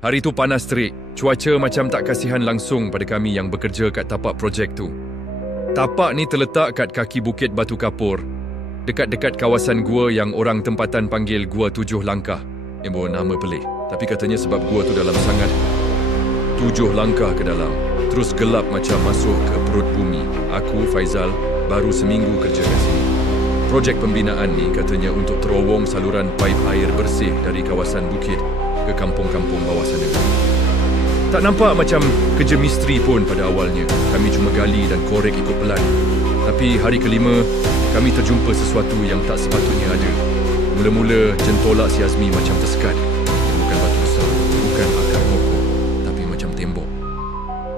Hari tu panas terik. Cuaca macam tak kasihan langsung pada kami yang bekerja kat tapak projek tu. Tapak ni terletak kat kaki Bukit Batu Kapur, dekat-dekat kawasan gua yang orang tempatan panggil Gua 7 Langkah. Nama pelik. Tapi katanya sebab gua tu dalam sangat. 7 langkah ke dalam. Terus gelap macam masuk ke perut bumi. Aku, Faizal, baru seminggu kerja kat sini. Projek pembinaan ni katanya untuk terowong saluran paip air bersih dari kawasan bukit ke kampung-kampung bawah sana. Tak nampak macam kerja misteri pun pada awalnya. Kami cuma gali dan korek ikut pelan. Tapi hari kelima, kami terjumpa sesuatu yang tak sepatutnya ada. Mula-mula jentolak si Azmi macam tersekat. Bukan batu besar, bukan akar pokok, tapi macam tembok.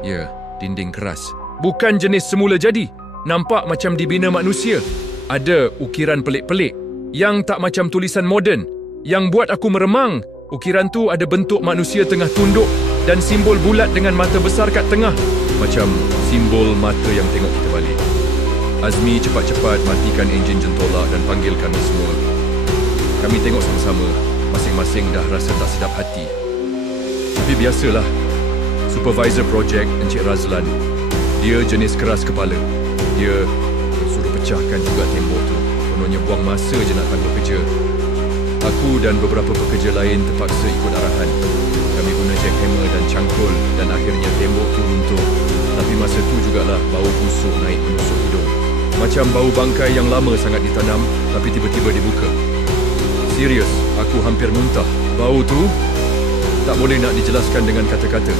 Ya, dinding keras. Bukan jenis semula jadi. Nampak macam dibina manusia. Ada ukiran pelik-pelik yang tak macam tulisan moden. Yang buat aku meremang, ukiran tu ada bentuk manusia tengah tunduk dan simbol bulat dengan mata besar kat tengah. Macam simbol mata yang tengok kita balik. Azmi cepat-cepat matikan enjin jentolak dan panggil kami semua. Kami tengok sama-sama, masing-masing dah rasa tak sedap hati. Tapi biasalah. Supervisor projek, Encik Razlan, dia jenis keras kepala. Dia suruh pecahkan juga tembok tu. Kononnya buang masa je nak tangguh kerja. Aku dan beberapa pekerja lain terpaksa ikut arahan. Kami guna jackhammer dan cangkul dan akhirnya tembok tu runtuh. Tapi masa tu jugalah bau busuk naik menusuk hidung. Macam bau bangkai yang lama sangat ditanam tapi tiba-tiba dibuka. Serius, aku hampir muntah. Bau tu tak boleh nak dijelaskan dengan kata-kata.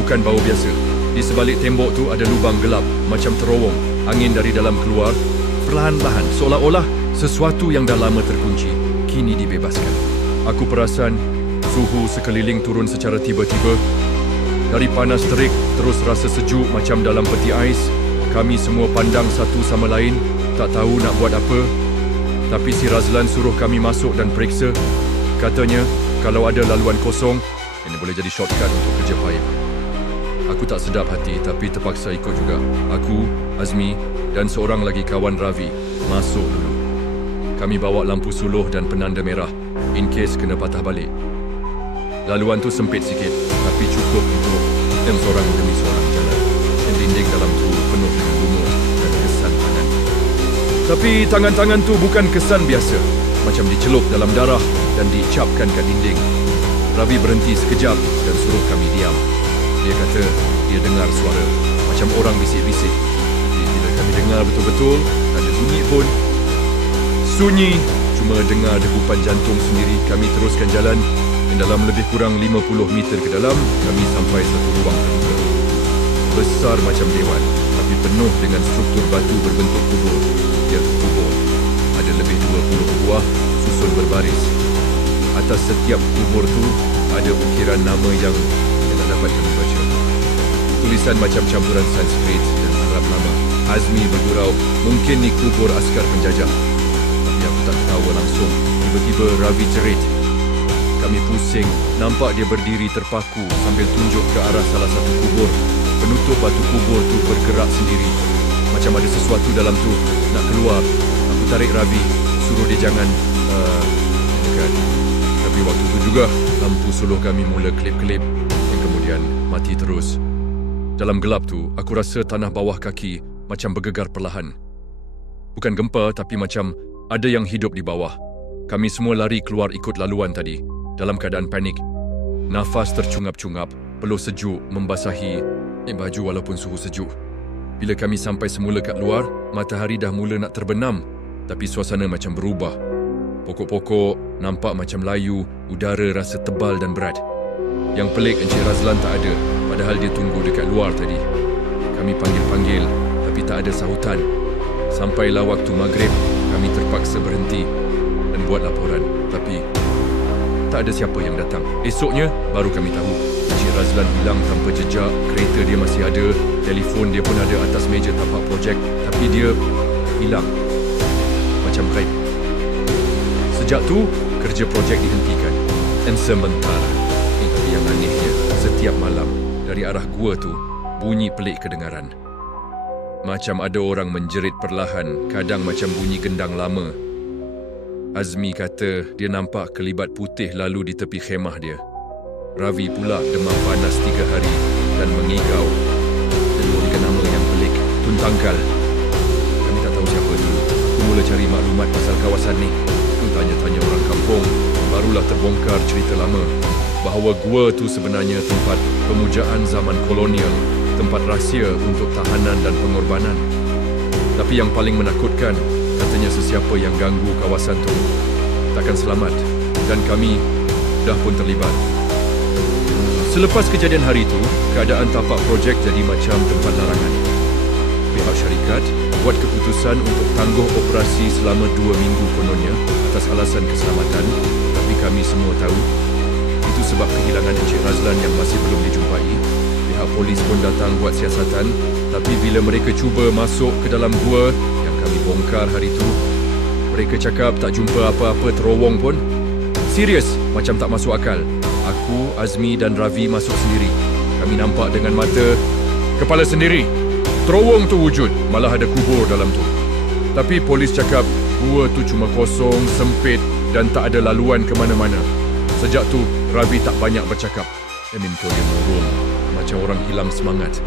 Bukan bau biasa. Di sebalik tembok tu ada lubang gelap macam terowong. Angin dari dalam keluar perlahan-lahan, seolah-olah sesuatu yang dah lama terkunci kini dibebaskan. Aku perasan suhu sekeliling turun secara tiba-tiba. Dari panas terik terus rasa sejuk macam dalam peti ais. Kami semua pandang satu sama lain, tak tahu nak buat apa. Tapi si Razlan suruh kami masuk dan periksa. Katanya kalau ada laluan kosong, ini boleh jadi shortcut untuk kerja paip. Aku tak sedap hati tapi terpaksa ikut juga. Aku, Azmi dan seorang lagi kawan Ravi masuk dulu. Kami bawa lampu suluh dan penanda merah in case kena patah balik. Laluan tu sempit sikit tapi cukup untuk seorang demi seorang jalan. Dan dinding dalam tu penuh dengan lumut dan kesan tangan. Tapi tangan-tangan tu bukan kesan biasa. Macam dicelup dalam darah dan dicapkan kat dinding. Ravi berhenti sekejap dan suruh kami diam. Dia kata dia dengar suara macam orang bisik-bisik. Tapi bila kami dengar betul-betul, tak ada bunyi pun. Sunyi, cuma dengar degupan jantung sendiri. Kami teruskan jalan dan dalam lebih kurang 50 meter ke dalam, kami sampai satu ruang terbuka. Besar macam dewan, tapi penuh dengan struktur batu berbentuk kubur. Dia kubur. Ada lebih 20 buah susun berbaris. Atas setiap kubur tu ada ukiran nama yang tak dapat kami baca. Tulisan macam campuran Sanskrit dan Arab lama. Azmi bergurau, mungkin ni kubur askar penjajah. Tapi aku tak tahu langsung. Tiba-tiba Ravi cerit. Kami pusing, nampak dia berdiri terpaku sambil tunjuk ke arah salah satu kubur. Penutup batu kubur tu bergerak sendiri. Macam ada sesuatu dalam tu nak keluar. Aku tarik Ravi, suruh dia jangan dekat. Tapi waktu tu juga lampu suluh kami mula kelip-kelip dan kemudian mati terus. Dalam gelap tu, aku rasa tanah bawah kaki macam bergegar perlahan. Bukan gempa tapi macam ada yang hidup di bawah. Kami semua lari keluar ikut laluan tadi dalam keadaan panik. Nafas tercungap-cungap, peluh sejuk membasahi baju walaupun suhu sejuk. Bila kami sampai semula kat luar, matahari dah mula nak terbenam tapi suasana macam berubah. Pokok-pokok nampak macam layu, udara rasa tebal dan berat. Yang pelik Encik Razlan tak ada, padahal dia tunggu dekat luar tadi. Kami panggil-panggil tapi tak ada sahutan. Sampailah waktu maghrib, kami terpaksa berhenti dan buat laporan. Tapi tak ada siapa yang datang. Esoknya baru kami tahu Encik Razlan hilang tanpa jejak. Kereta dia masih ada, telefon dia pun ada atas meja tapak projek, tapi dia hilang macam gaib. Sejak tu kerja projek dihentikan dan sementara. Tapi yang anehnya, setiap malam dari arah gua tu bunyi pelik kedengaran. Macam ada orang menjerit perlahan, kadang macam bunyi gendang lama. Azmi kata dia nampak kelibat putih lalu di tepi khemah dia. Ravi pula demam panas 3 hari dan mengigau. Dan dengan nama yang pelik, Tun Tangkal. Kami tak tahu siapa dulu. Aku mula cari maklumat pasal kawasan ni. Aku tanya-tanya orang kampung. Barulah terbongkar cerita lama bahawa gua tu sebenarnya tempat pemujaan zaman kolonial, tempat rahsia untuk tahanan dan pengorbanan. Tapi yang paling menakutkan, katanya sesiapa yang ganggu kawasan tu takkan selamat, dan kami dah pun terlibat. Selepas kejadian hari itu, keadaan tapak projek jadi macam tempat larangan. Pihak syarikat buat keputusan untuk tangguh operasi selama 2 minggu kononnya atas alasan keselamatan, tapi kami semua tahu itu sebab kehilangan Encik Razlan yang masih belum dijumpai. Pihak polis pun datang buat siasatan, tapi bila mereka cuba masuk ke dalam gua yang kami bongkar hari itu, mereka cakap tak jumpa apa-apa terowong pun. Serius, macam tak masuk akal. Aku, Azmi dan Ravi masuk sendiri. Kami nampak dengan mata kepala sendiri. Terowong tu wujud, malah ada kubur dalam tu. Tapi polis cakap gua tu cuma kosong, sempit dan tak ada laluan ke mana-mana. Sejak tu, Ravi tak banyak bercakap. Minta dia murung, macam orang hilang semangat.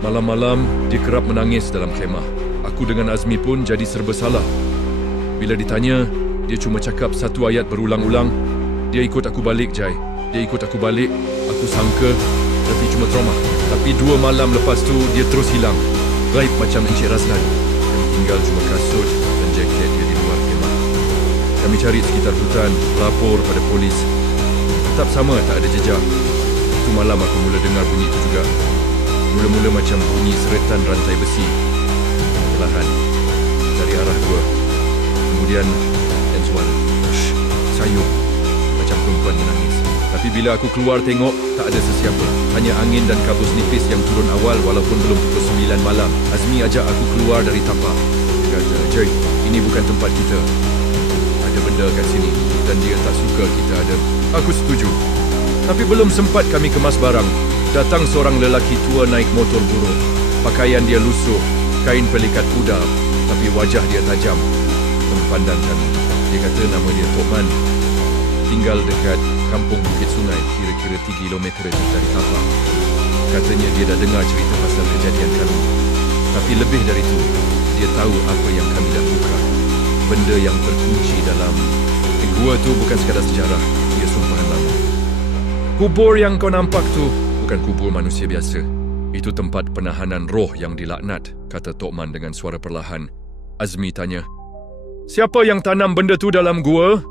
Malam-malam, dia kerap menangis dalam khemah. Aku dengan Azmi pun jadi serba salah. Bila ditanya, dia cuma cakap satu ayat berulang-ulang. Dia ikut aku balik, Jai. Dia ikut aku balik. Aku sangka Ravi cuma trauma. Tapi 2 malam lepas tu, dia terus hilang. Gaib macam Encik Razlan. Kami tinggal cuma kasut dan jaket dia di luar khemah. Kami cari sekitar hutan, lapor pada polis. Tetap sama, tak ada jejak. Itu malam aku mula dengar bunyi itu juga. Mula-mula macam bunyi seretan rantai besi. Perlahan, dari arah gua. Kemudian, dan suara. Sayup. Macam perempuan menangis. Tapi bila aku keluar tengok, tak ada sesiapa. Hanya angin dan kabus nipis yang turun awal walaupun belum pukul 9 malam. Azmi ajak aku keluar dari tapak. Dia kata, Jai, ini bukan tempat kita. Ada benda kat sini dan dia tak suka kita ada. Aku setuju. Tapi belum sempat kami kemas barang, datang seorang lelaki tua naik motor buruh. Pakaian dia lusuh, kain pelikat pudar, tapi wajah dia tajam. Memandang kami. Dia kata nama dia Tok Man. Tinggal dekat kampung Bukit Sungai, kira-kira 3 kilometer dari tapak. Katanya dia dah dengar cerita pasal kejadian kami. Tapi lebih dari itu, dia tahu apa yang kami dah buka. Benda yang terkunci dalam gua tu bukan sekadar sejarah, dia sumpahan lama. Kubur yang kau nampak tu bukan kubur manusia biasa. Itu tempat penahanan roh yang dilaknat, kata Tok Man dengan suara perlahan. Azmi tanya, siapa yang tanam benda tu dalam gua?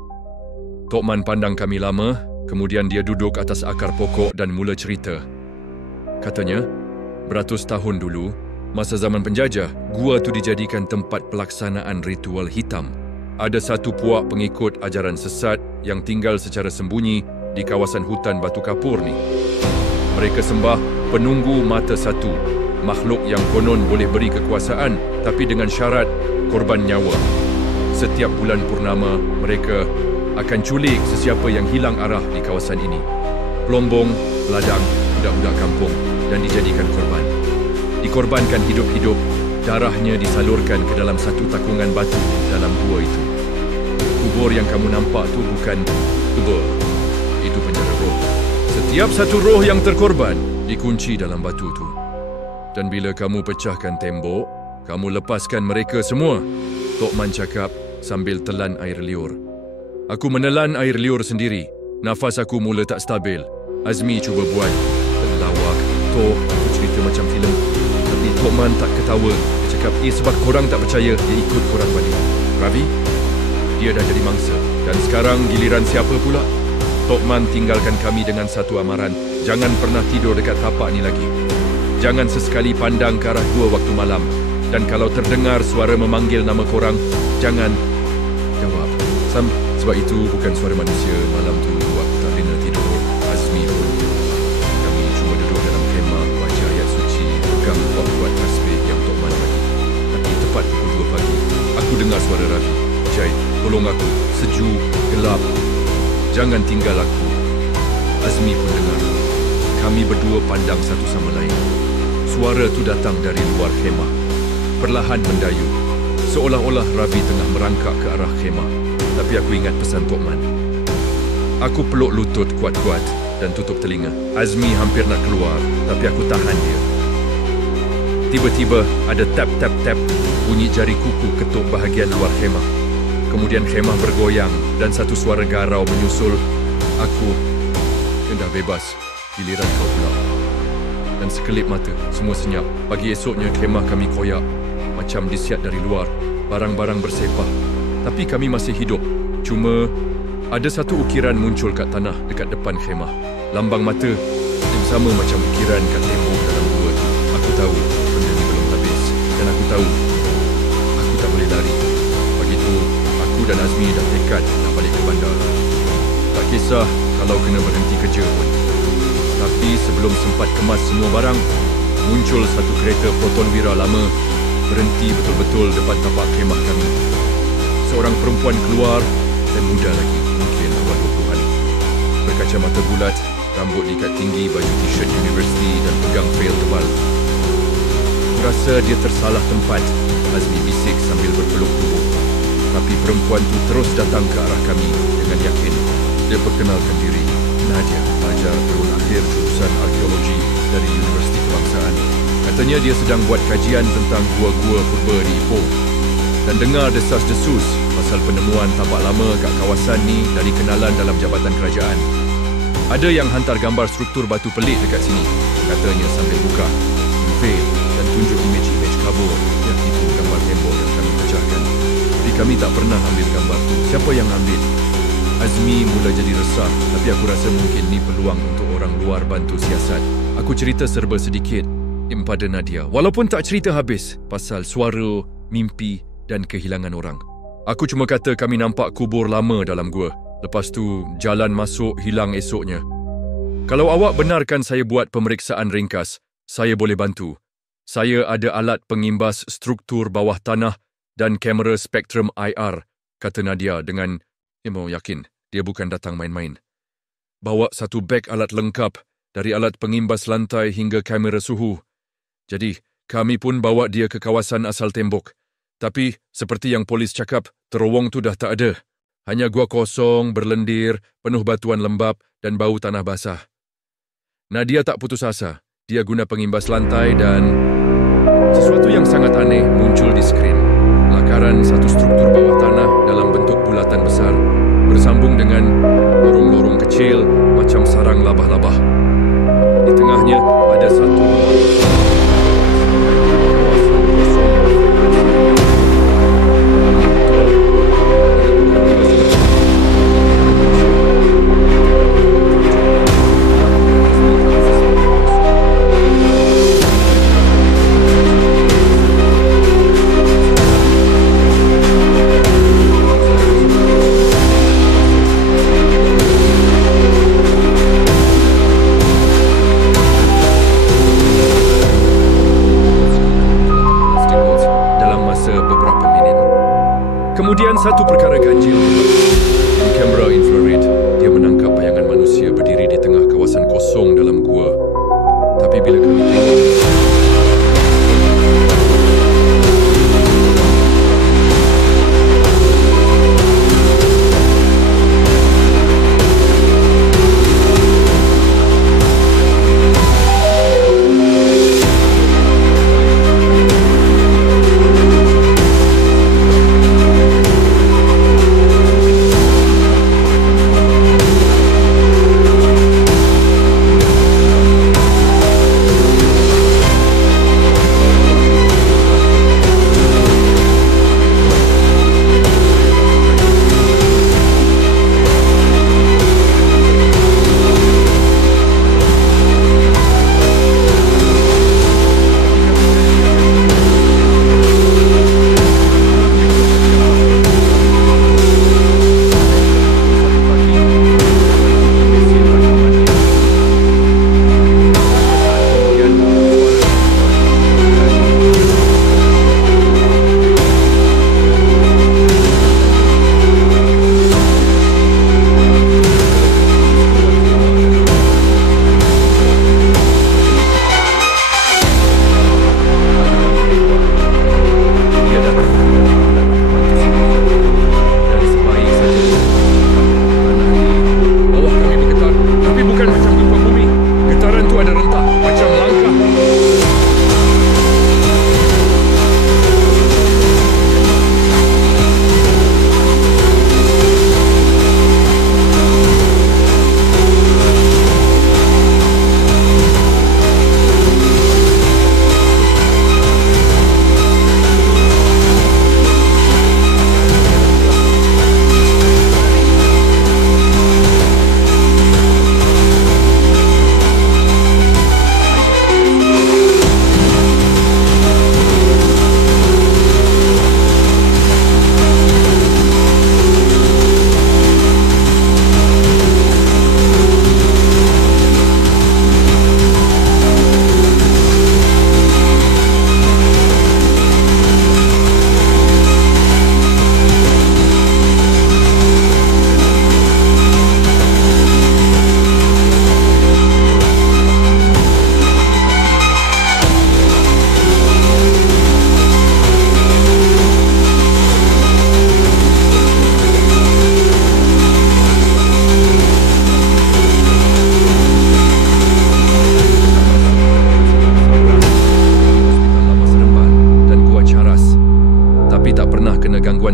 Tok Man pandang kami lama, kemudian dia duduk atas akar pokok dan mula cerita. Katanya, beratus tahun dulu, masa zaman penjajah, gua tu dijadikan tempat pelaksanaan ritual hitam. Ada satu puak pengikut ajaran sesat yang tinggal secara sembunyi di kawasan hutan Batu Kapur ni. Mereka sembah penunggu mata satu, makhluk yang konon boleh beri kekuasaan tapi dengan syarat korban nyawa. Setiap bulan purnama, mereka akan culik sesiapa yang hilang arah di kawasan ini. Pelombong, ladang, budak-budak kampung dan dijadikan korban. Dikorbankan hidup-hidup, darahnya disalurkan ke dalam satu takungan batu dalam gua itu. Kubur yang kamu nampak tu bukan kubur. Itu penjara roh. Setiap satu roh yang terkorban dikunci dalam batu tu. Dan bila kamu pecahkan tembok, kamu lepaskan mereka semua. Tok Man cakap sambil telan air liur. Aku menelan air liur sendiri. Nafas aku mula tak stabil. Azmi cuba buat lawak. Tok, aku cerita macam filem. Tapi Tok Man tak ketawa. Dia cakap, sebab korang tak percaya, dia ikut korang balik. Ravi, dia dah jadi mangsa. Dan sekarang giliran siapa pula? Tok Man tinggalkan kami dengan satu amaran. Jangan pernah tidur dekat tapak ni lagi. Jangan sesekali pandang ke arah gua waktu malam. Dan kalau terdengar suara memanggil nama korang, jangan jawab. Sebab itu bukan suara manusia. Malam tu aku tak rina tidur. Azmi pun. Kami cuma duduk dalam khemah, baca ayat suci, pegang buat tasbih yang Tok Man bagi. Tapi tepat pukul 2 pagi, aku dengar suara Ravi. Jai, tolong aku. Sejuk, gelap. Jangan tinggal aku. Azmi pun dengar. Kami berdua pandang satu sama lain. Suara tu datang dari luar khemah. Perlahan mendayu. Seolah-olah Ravi tengah merangkak ke arah khemah. Tapi aku ingat pesan Tok Man. Aku peluk lutut kuat-kuat. dan tutup telinga. Azmi hampir nak keluar, tapi aku tahan dia. Tiba-tiba ada tap-tap-tap, bunyi jari kuku ketuk bahagian luar khemah. Kemudian khemah bergoyang dan satu suara garau menyusul. Aku dah bebas, giliran kau pula. Dan sekelip mata, semua senyap. Pagi esoknya khemah kami koyak, macam disiat dari luar. Barang-barang bersepah. Tapi kami masih hidup. Cuma ada satu ukiran muncul kat tanah dekat depan khemah. Lambang mata yang sama macam ukiran kat tembok dalam gua tu. Aku tahu benda ni belum habis. Dan aku tahu aku tak boleh lari. Pagi tu, aku dan Azmi dah tekad nak balik ke bandar. Tak kisah kalau kena berhenti kerja pun. Tapi sebelum sempat kemas semua barang, muncul satu kereta Protonwira lama berhenti betul-betul depan tapak khemah kami. Seorang perempuan keluar dan muda lagi, mungkin awal 20-an. Berkacamata bulat, rambut diikat tinggi, baju t-shirt universiti dan pegang fail tebal. Aku rasa dia tersalah tempat, Azmi bisik sambil berpeluk tubuh. Tapi perempuan tu terus datang ke arah kami dengan yakin. Dia perkenalkan diri. Nadia, pelajar tahun akhir jurusan arkeologi dari Universiti Kebangsaan. Katanya dia sedang buat kajian tentang gua-gua purba di Ipoh. Dan dengar desas-desus pasal penemuan tapak lama kat kawasan ni dari kenalan dalam jabatan kerajaan. Ada yang hantar gambar struktur batu pelik dekat sini, katanya sambil buka, unveil dan tunjuk imej-imej kabur yang tipu gambar tembok yang kami pecahkan. Tapi kami tak pernah ambil gambar tu. Siapa yang ambil? Azmi mula jadi resah, tapi aku rasa mungkin ni peluang untuk orang luar bantu siasat. Aku cerita serba sedikit pada Nadia, walaupun tak cerita habis pasal suara, mimpi dan kehilangan orang. Aku cuma kata kami nampak kubur lama dalam gua. Lepas tu, jalan masuk hilang esoknya. Kalau awak benarkan saya buat pemeriksaan ringkas, saya boleh bantu. Saya ada alat pengimbas struktur bawah tanah dan kamera spektrum IR, kata Nadia dengan yakin dia bukan datang main-main. Bawa satu beg alat lengkap, dari alat pengimbas lantai hingga kamera suhu. Jadi, kami pun bawa dia ke kawasan asal tembok. Tapi, seperti yang polis cakap, terowong tu dah tak ada. Hanya gua kosong, berlendir, penuh batuan lembap dan bau tanah basah. Nadia tak putus asa. Dia guna pengimbas lantai dan sesuatu yang sangat aneh muncul di skrin. Lakaran satu struktur bawah tanah dalam bentuk bulatan besar, bersambung dengan lorong-lorong kecil macam sarang labah-labah. Di tengahnya ada satu ada rentah macam langkah.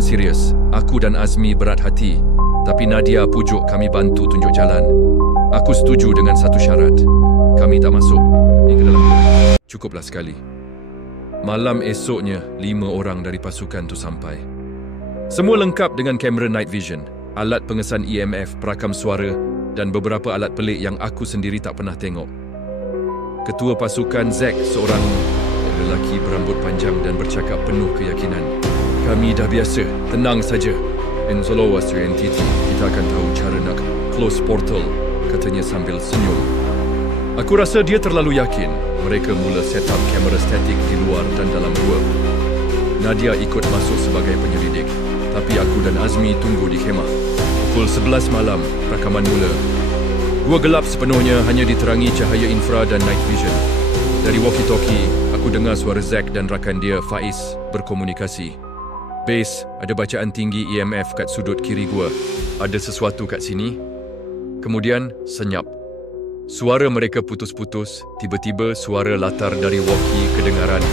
Serius. Aku dan Azmi berat hati, tapi Nadia pujuk kami bantu tunjuk jalan. Aku setuju dengan satu syarat. Kami tak masuk ke dalam gua. Cukuplah sekali. Malam esoknya, 5 orang dari pasukan tu sampai. Semua lengkap dengan kamera night vision, alat pengesan EMF, perakam suara dan beberapa alat pelik yang aku sendiri tak pernah tengok. Ketua pasukan Zack, seorang lelaki berambut panjang dan bercakap penuh keyakinan. Kami dah biasa, tenang saja. In Solowastri entity, kita akan tahu cara nak close portal, katanya sambil senyum. Aku rasa dia terlalu yakin. Mereka mula set up kamera statik di luar dan dalam gua. Nadia ikut masuk sebagai penyelidik, tapi aku dan Azmi tunggu di khemah. Pukul 11 malam, rakaman mula. Gua gelap sepenuhnya, hanya diterangi cahaya infra dan night vision. Dari walkie-talkie, aku dengar suara Zack dan rakan dia, Faiz, berkomunikasi. Base, ada bacaan tinggi EMF kat sudut kiri gua. Ada sesuatu kat sini. Kemudian, senyap. Suara mereka putus-putus. Tiba-tiba, suara latar dari walkie kedengaran.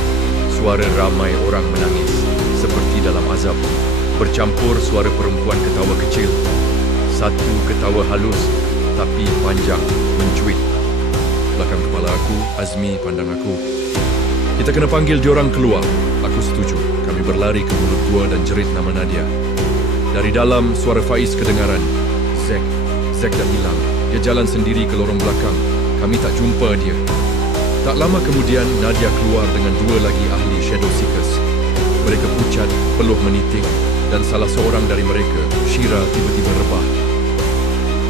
Suara ramai orang menangis. Seperti dalam azab. Bercampur suara perempuan ketawa kecil. Satu ketawa halus, tapi panjang, mencuit. Belakang kepala aku, Azmi pandang aku. Kita kena panggil diorang keluar. Aku setuju. Kami berlari ke mulut gua dan jerit nama Nadia. Dari dalam, suara Faiz kedengaran. Zack dah hilang. Dia jalan sendiri ke lorong belakang. Kami tak jumpa dia. Tak lama kemudian, Nadia keluar dengan 2 lagi ahli Shadow Seekers. Mereka pucat, peluh menitik dan salah seorang dari mereka, Shira, tiba-tiba rebah.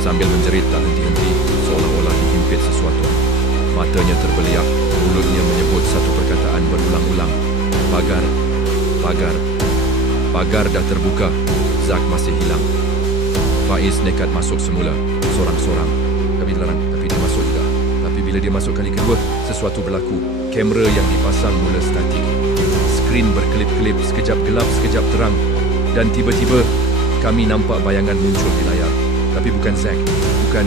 Sambil menjerit tak henti-henti, seolah-olah dihimpit sesuatu. Matanya terbeliak, mulutnya menyebut satu perkataan berulang-ulang. Pagar dah terbuka. Zack masih hilang. Faiz nekat masuk semula, sorang-sorang. Tapi dia masuk juga. Tapi bila dia masuk kali kedua, sesuatu berlaku. Kamera yang dipasang mula statik. Skrin berkelip-kelip, sekejap gelap, sekejap terang. Dan tiba-tiba, kami nampak bayangan muncul di layar. Tapi bukan Zack, bukan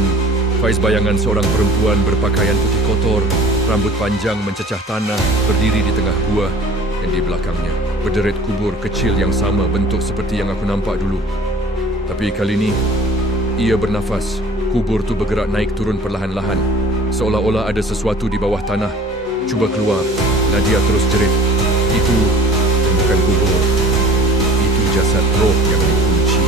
Faiz. Bayangan seorang perempuan berpakaian putih kotor, rambut panjang mencecah tanah, berdiri di tengah gua. Dan di belakangnya, berderet kubur kecil yang sama bentuk seperti yang aku nampak dulu. Tapi kali ini, ia bernafas. Kubur tu bergerak naik turun perlahan-lahan. Seolah-olah ada sesuatu di bawah tanah. Cuba keluar. Nadia terus jerit. Itu bukan kubur. Itu jasad roh yang dikunci.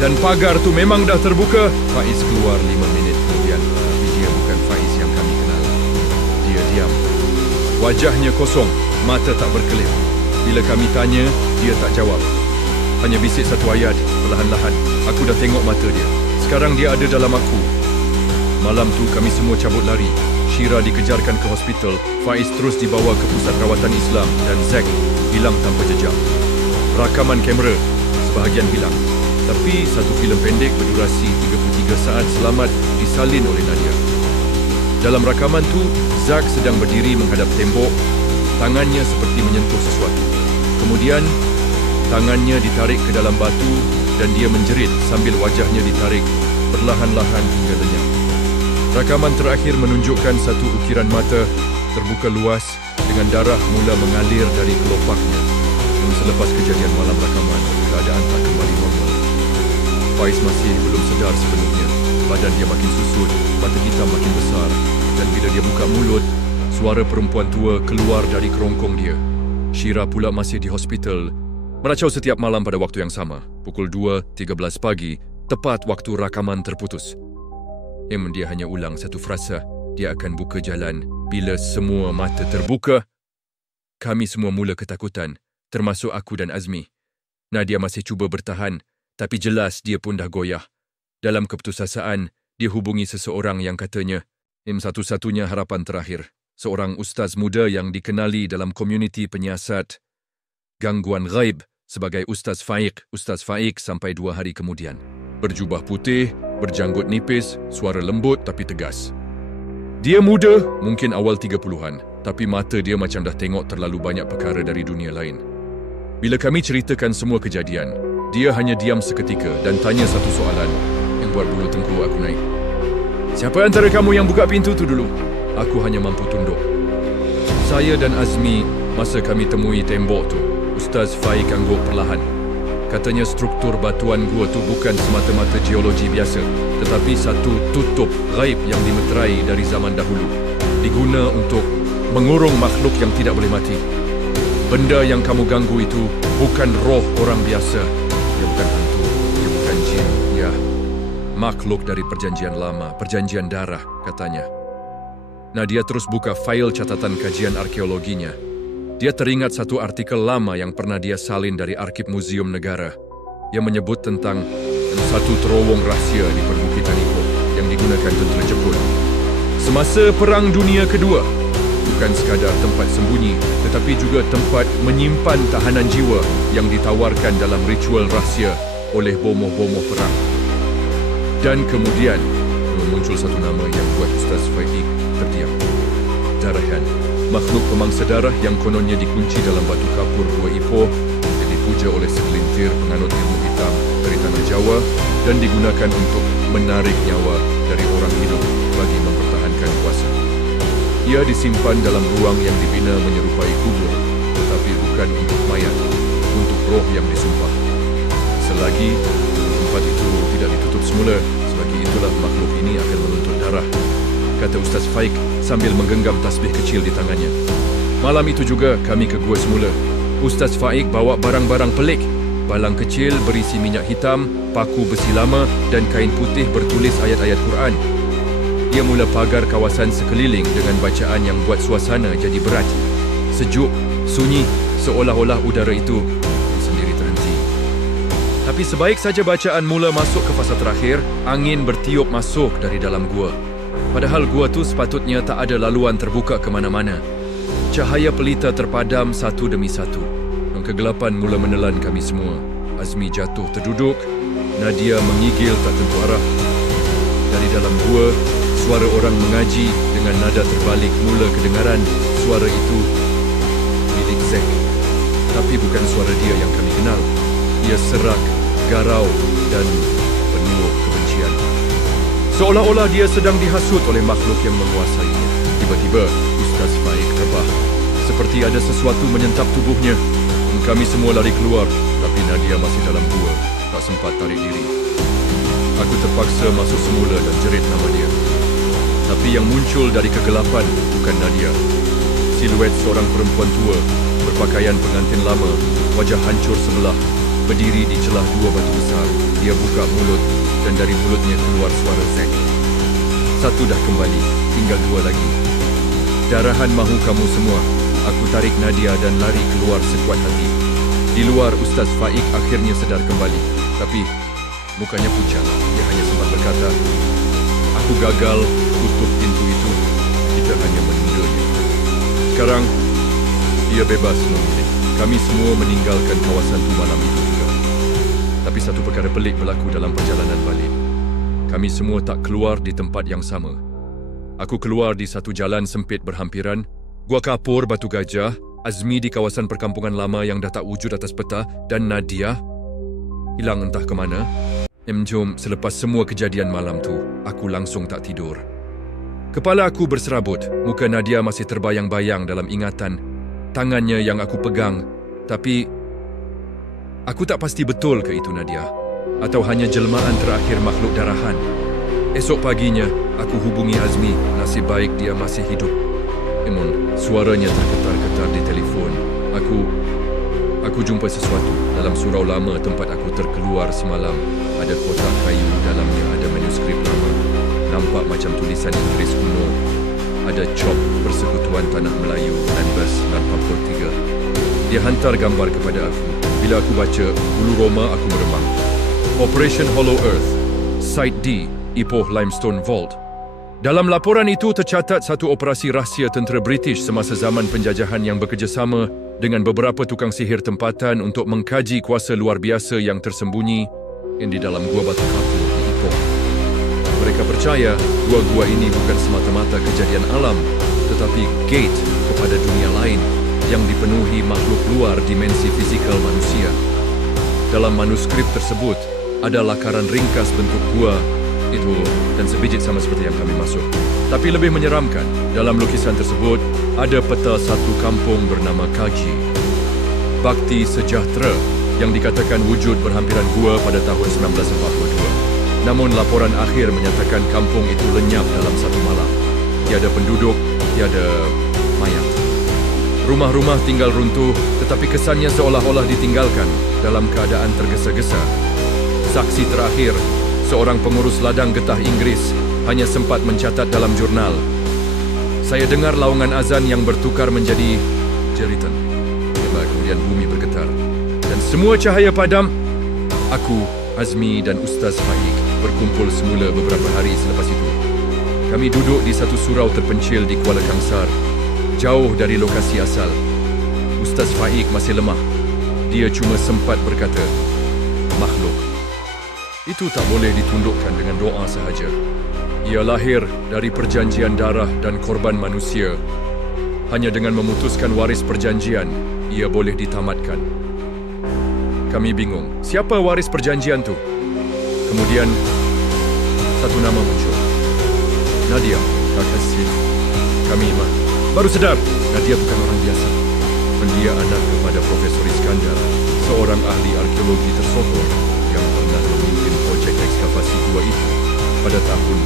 Dan pagar tu memang dah terbuka. Faiz keluar 5 minit kemudian. Tapi dia bukan Faiz yang kami kenal. Dia diam. Wajahnya kosong. Mata tak berkelip. Bila kami tanya, dia tak jawab. Hanya bisik satu ayat, perlahan-lahan. Aku dah tengok mata dia. Sekarang dia ada dalam aku. Malam tu kami semua cabut lari. Shira dikejarkan ke hospital. Faiz terus dibawa ke pusat rawatan Islam dan Zack hilang tanpa jejak. Rakaman kamera sebahagian hilang. Tapi satu filem pendek berdurasi 33 saat selamat disalin oleh Nadia. Dalam rakaman tu, Zack sedang berdiri menghadap tembok. Tangannya seperti menyentuh sesuatu. Kemudian, tangannya ditarik ke dalam batu dan dia menjerit sambil wajahnya ditarik perlahan-lahan hingga lenyap. Rakaman terakhir menunjukkan satu ukiran mata terbuka luas dengan darah mula mengalir dari kelopaknya. Namun selepas kejadian malam rakaman, keadaan tak kembali normal. Faiz masih belum sedar sepenuhnya. Badan dia makin susut, mata hitam makin besar, dan bila dia buka mulut, suara perempuan tua keluar dari kerongkong dia. Syira pula masih di hospital, meracau setiap malam pada waktu yang sama, pukul 2.13 pagi, tepat waktu rakaman terputus. Dia hanya ulang satu frasa, dia akan buka jalan bila semua mata terbuka. Kami semua mula ketakutan, termasuk aku dan Azmi. Nadia masih cuba bertahan, tapi jelas dia pun dah goyah. Dalam keputusasaan, dia hubungi seseorang yang katanya, satu-satunya harapan terakhir. Seorang ustaz muda yang dikenali dalam komuniti penyiasat gangguan ghaib sebagai Ustaz Faiq. Ustaz Faiq sampai 2 hari kemudian. Berjubah putih, berjanggut nipis, suara lembut tapi tegas. Dia muda, mungkin awal 30-an, tapi mata dia macam dah tengok terlalu banyak perkara dari dunia lain. Bila kami ceritakan semua kejadian, dia hanya diam seketika dan tanya satu soalan yang buat bulu tengkuk aku naik. Siapa antara kamu yang buka pintu tu dulu? Aku hanya mampu tunduk. Saya dan Azmi, masa kami temui tembok tu, Ustaz Faiq angguk perlahan. Katanya struktur batuan gua tu bukan semata-mata geologi biasa, tetapi satu tutup ghaib yang dimeterai dari zaman dahulu, diguna untuk mengurung makhluk yang tidak boleh mati. Benda yang kamu ganggu itu bukan roh orang biasa. Dia bukan hantu, dia bukan jin, ya, makhluk dari perjanjian lama, perjanjian darah, katanya. Nadia terus buka fail catatan kajian arkeologinya. Dia teringat satu artikel lama yang pernah dia salin dari Arsip Muzium Negara yang menyebut tentang satu terowong rahsia di perbukitan Ipoh yang digunakan tentera Jepun semasa Perang Dunia Kedua. Bukan sekadar tempat sembunyi, tetapi juga tempat menyimpan tahanan jiwa yang ditawarkan dalam ritual rahsia oleh bomoh-bomoh perang. Dan kemudian muncul satu nama yang buat Ustaz Faiq terdiam. Darahan, makhluk pemangsa darah yang kononnya dikunci dalam batu kapur Gua Ipoh, yang dipuja oleh segelintir penganut ilmu hitam dari tanah Jawa dan digunakan untuk menarik nyawa dari orang hidup bagi mempertahankan kuasa. Ia disimpan dalam ruang yang dibina menyerupai kubur, tetapi bukan untuk mayat, untuk roh yang disumpah. Selagi tempat itu tidak ditutup semula, selagi itulah makhluk ini akan menuntut darah, kata Ustaz Faiq sambil menggenggam tasbih kecil di tangannya. Malam itu juga kami ke gua semula. Ustaz Faiq bawa barang-barang pelik, balang kecil berisi minyak hitam, paku besi lama dan kain putih bertulis ayat-ayat Quran. Dia mula pagar kawasan sekeliling dengan bacaan yang buat suasana jadi berat. Sejuk, sunyi, seolah-olah udara itu sendiri terhenti. Tapi sebaik saja bacaan mula masuk ke fasa terakhir, angin bertiup masuk dari dalam gua. Padahal gua tu sepatutnya tak ada laluan terbuka ke mana-mana. Cahaya pelita terpadam satu demi satu. Dan kegelapan mula menelan kami semua. Azmi jatuh terduduk, Nadia menggigil tak tentu arah. Dari dalam gua, suara orang mengaji dengan nada terbalik mula kedengaran. Suara itu milik Zack. Tapi bukan suara dia yang kami kenal. Ia serak, garau dan penuh kebencian. Seolah-olah dia sedang dihasut oleh makhluk yang menguasainya. Tiba-tiba, Ustaz Faiq rebah. Seperti ada sesuatu menyentup tubuhnya. Kami semua lari keluar, tapi Nadia masih dalam gua. Tak sempat tarik diri. Aku terpaksa masuk semula dan jerit nama dia. Tapi yang muncul dari kegelapan bukan Nadia. Siluet seorang perempuan tua, berpakaian pengantin lama, wajah hancur sebelah, berdiri di celah dua batu besar. Dia buka mulut dan dari mulutnya keluar suara Zack. Satu dah kembali, tinggal dua lagi. Darahan mahu kamu semua. Aku tarik Nadia dan lari keluar sekuat hati. Di luar, Ustaz Faiq akhirnya sedar kembali. Tapi, mukanya pucat. Dia hanya sempat berkata, aku gagal tutup pintu itu. Kita hanya menundanya. Sekarang, dia bebas memilih. Kami semua meninggalkan kawasan itu malam itu juga. Tapi satu perkara pelik berlaku dalam perjalanan balik. Kami semua tak keluar di tempat yang sama. Aku keluar di satu jalan sempit berhampiran. Gua Kapur, Batu Gajah, Azmi di kawasan perkampungan lama yang dah tak wujud atas peta, dan Nadia hilang entah ke mana. Jom, selepas semua kejadian malam tu, aku langsung tak tidur. Kepala aku berserabut, muka Nadia masih terbayang-bayang dalam ingatan. Tangannya yang aku pegang, tapi aku tak pasti betul ke itu Nadia, atau hanya jelmaan terakhir makhluk darahan. Esok paginya, aku hubungi Azmi, nasib baik dia masih hidup. Namun, suaranya tergetar-getar di telefon. Aku jumpa sesuatu dalam surau lama tempat aku terkeluar semalam. Ada kotak kayu, dalamnya ada manuskrip lama. Nampak macam tulisan Inggeris kuno. Ada cop Persekutuan Tanah Melayu 1943. Dia hantar gambar kepada aku. Bila aku baca, bulu roma aku meremang. Operation Hollow Earth, Site D, Ipoh Limestone Vault. Dalam laporan itu tercatat satu operasi rahsia tentera British semasa zaman penjajahan yang bekerjasama dengan beberapa tukang sihir tempatan untuk mengkaji kuasa luar biasa yang tersembunyi di dalam gua batu kapur di Ipoh. Mereka percaya gua-gua ini bukan semata-mata kejadian alam, tetapi gate kepada dunia lain yang dipenuhi makhluk luar dimensi fizikal manusia. Dalam manuskrip tersebut, ada lakaran ringkas bentuk gua itu dan sebijik sama seperti yang kami masuk. Tapi lebih menyeramkan, dalam lukisan tersebut ada peta satu kampung bernama Kaji. Bakti Sejahtera yang dikatakan wujud berhampiran gua pada tahun 1942. Namun laporan akhir menyatakan kampung itu lenyap dalam satu malam. Tiada penduduk, tiada mayat. Rumah-rumah tinggal runtuh, tetapi kesannya seolah-olah ditinggalkan dalam keadaan tergesa-gesa. Saksi terakhir, seorang pengurus ladang getah Inggeris, hanya sempat mencatat dalam jurnal. Saya dengar laungan azan yang bertukar menjadi jeritan. Kemudian bumi bergetar. Dan semua cahaya padam. Aku, Azmi dan Ustaz Faik berkumpul semula beberapa hari selepas itu. Kami duduk di satu surau terpencil di Kuala Kangsar, jauh dari lokasi asal. Ustaz Faik masih lemah. Dia cuma sempat berkata, makhluk itu tak boleh ditundukkan dengan doa sahaja. Ia lahir dari perjanjian darah dan korban manusia. Hanya dengan memutuskan waris perjanjian, ia boleh ditamatkan. Kami bingung, siapa waris perjanjian tu? Kemudian, satu nama muncul. Nadia, kakak Sid. Kami baru sedar, Nadia bukan orang biasa. Dia anak kepada Profesor Iskandar, seorang ahli arkeologi tersohor yang pernah memimpin projek ekskavasi gua itu pada tahun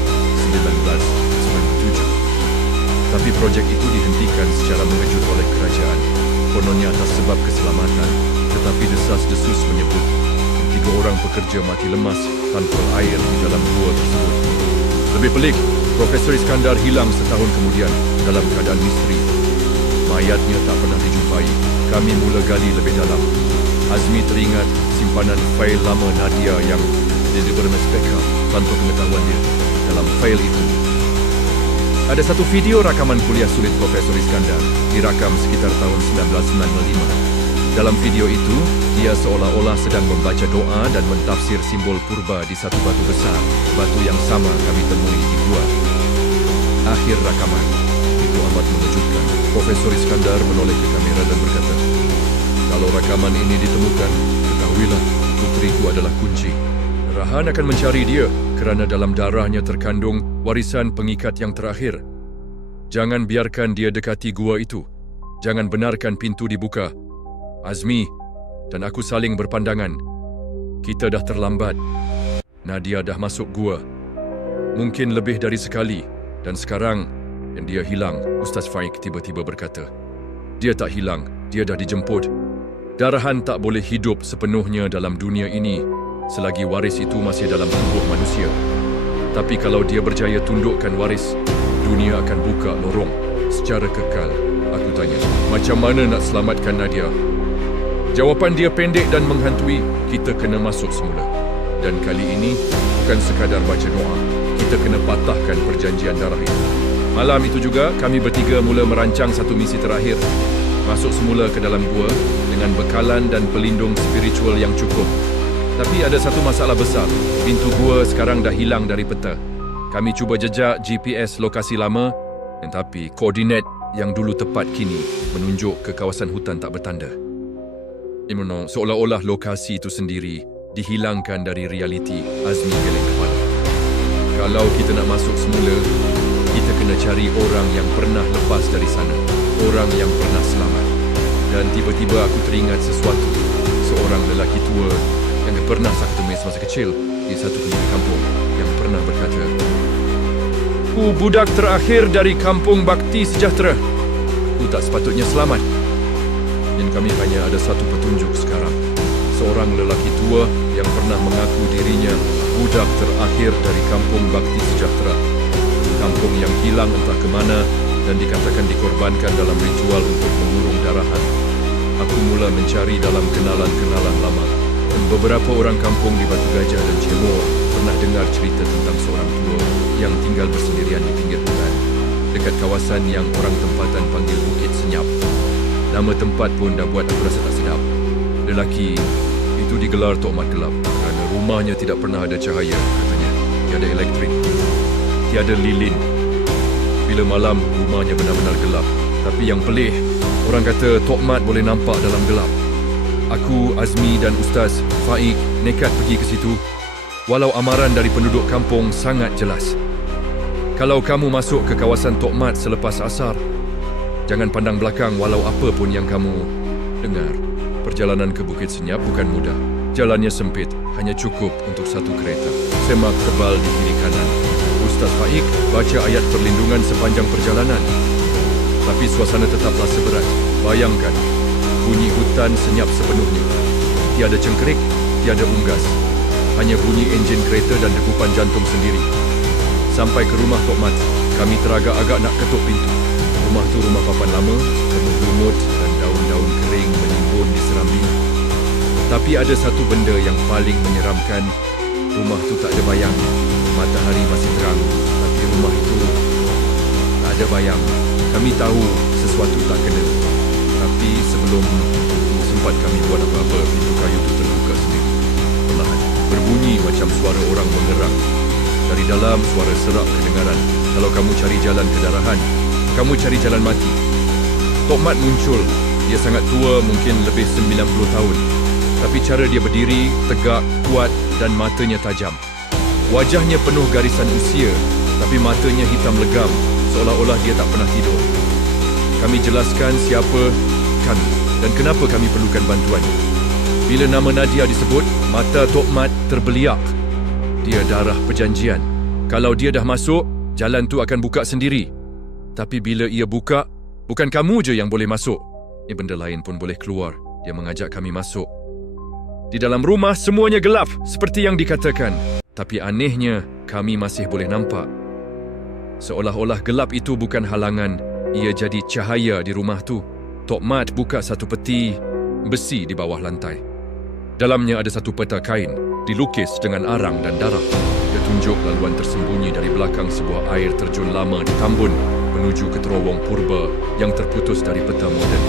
1997. Tapi projek itu dihentikan secara mengejut oleh kerajaan, kononnya atas sebab keselamatan, tetapi desas-desus menyebut 3 orang pekerja mati lemas tanpa air di dalam gua tersebut. Lebih pelik, Profesor Iskandar hilang setahun kemudian dalam keadaan misteri. Mayatnya tak pernah dijumpai. Kami mula gali lebih dalam. Azmi teringat simpanan fail lama Nadia yang dibermespekkan tanpa pengetahuan dia. Dalam fail itu, ada satu video rakaman kuliah sulit Profesor Iskandar, dirakam sekitar tahun 1995. Dalam video itu, dia seolah-olah sedang membaca doa dan mentafsir simbol purba di satu batu besar, batu yang sama kami temui di gua. Akhir rakaman, itu amat mengejutkan. Profesor Iskandar menoleh ke kamera dan berkata, kalau rakaman ini ditemukan, ketahuilah putriku adalah kunci. Rahan akan mencari dia kerana dalam darahnya terkandung warisan pengikat yang terakhir. Jangan biarkan dia dekati gua itu. Jangan benarkan pintu dibuka. Azmi dan aku saling berpandangan. Kita dah terlambat. Nadia dah masuk gua. Mungkin lebih dari sekali. Dan sekarang, yang dia hilang, Ustaz Faik tiba-tiba berkata. Dia tak hilang, dia dah dijemput. Darahan tak boleh hidup sepenuhnya dalam dunia ini selagi waris itu masih dalam tubuh manusia. Tapi kalau dia berjaya tundukkan waris, dunia akan buka lorong secara kekal. Aku tanya, macam mana nak selamatkan Nadia? Jawapan dia pendek dan menghantui, kita kena masuk semula. Dan kali ini, bukan sekadar baca doa, kita kena patahkan perjanjian darah itu. Malam itu juga, kami bertiga mula merancang satu misi terakhir. Masuk semula ke dalam gua dengan bekalan dan pelindung spiritual yang cukup. Tapi ada satu masalah besar. Pintu gua sekarang dah hilang dari peta. Kami cuba jejak GPS lokasi lama, tetapi koordinat yang dulu tepat kini menunjuk ke kawasan hutan tak bertanda. Seolah-olah lokasi itu sendiri dihilangkan dari realiti. Azmi geleng kepala. Kalau kita nak masuk semula, Kita kena cari orang yang pernah lepas dari sana. Orang yang pernah selamat. Dan tiba-tiba aku teringat sesuatu. Seorang lelaki tua yang pernah saya temui semasa kecil di satu penduduk kampung yang pernah berkata, "Ku budak terakhir dari kampung bakti sejahtera. Ku tak sepatutnya selamat." Dan kami hanya ada satu petunjuk sekarang. Seorang lelaki tua yang pernah mengaku dirinya budak terakhir dari kampung bakti sejahtera. Kampung yang hilang entah ke mana dan dikatakan dikorbankan dalam ritual untuk mengurung darahan. Aku mula mencari dalam kenalan-kenalan lama. Dan beberapa orang kampung di Batu Gajah dan Cemor pernah dengar cerita tentang seorang tua yang tinggal bersendirian di pinggir hutan, dekat kawasan yang orang tempatan panggil Bukit Senyap. Nama tempat pun dah buat aku rasa tak sedap. Lelaki itu digelar Tok Mat Gelap kerana rumahnya tidak pernah ada cahaya, katanya. Tiada elektrik, tiada lilin. Bila malam, rumahnya benar-benar gelap. Tapi yang pelik, orang kata Tok Mat boleh nampak dalam gelap. Aku, Azmi dan Ustaz Faik nekat pergi ke situ, walau amaran dari penduduk kampung sangat jelas. Kalau kamu masuk ke kawasan Tok Mat selepas asar, jangan pandang belakang walau apa pun yang kamu dengar. Perjalanan ke Bukit Senyap bukan mudah. Jalannya sempit, hanya cukup untuk satu kereta. Semak tebal di kiri kanan. Ustaz Faik baca ayat perlindungan sepanjang perjalanan. Tapi suasana tetaplah seberat. Bayangkan, bunyi hutan senyap sepenuhnya. Tiada cengkerik, tiada unggas. Hanya bunyi enjin kereta dan degupan jantung sendiri. Sampai ke rumah Tok Mat, kami teragak-agak nak ketuk pintu. Rumah tu rumah papan lama, penuh lumut dan daun-daun kering menimbun di serambi. Tapi ada satu benda yang paling menyeramkan. Rumah tu tak ada bayang. Matahari masih terang, tapi rumah itu tak ada bayang. Kami tahu sesuatu tak kena. Tapi sebelum sempat kami buat apa-apa, pintu kayu itu terbuka sendiri. Perlahan, berbunyi macam suara orang mengerang. Dari dalam, suara serak kedengaran. Kalau kamu cari jalan ke darahan, kamu cari jalan mati. Tok Mat muncul. Dia sangat tua, mungkin lebih 90 tahun. Tapi cara dia berdiri, tegak, kuat dan matanya tajam. Wajahnya penuh garisan usia, tapi matanya hitam legam, seolah-olah dia tak pernah tidur. Kami jelaskan siapa kami dan kenapa kami perlukan bantuan. Bila nama Nadia disebut, mata Tok Mat terbeliak. Dia darah perjanjian. Kalau dia dah masuk, jalan tu akan buka sendiri. Tapi bila ia buka, bukan kamu je yang boleh masuk. Benda lain pun boleh keluar. Dia mengajak kami masuk. Di dalam rumah, semuanya gelap, seperti yang dikatakan. Tapi anehnya, kami masih boleh nampak. Seolah-olah gelap itu bukan halangan. Ia jadi cahaya di rumah tu. Tok Mat buka satu peti besi di bawah lantai. Dalamnya ada satu peta kain, dilukis dengan arang dan darah. Dia tunjuk laluan tersembunyi dari belakang sebuah air terjun lama di Tambun menuju ke terowong purba yang terputus dari peta moden.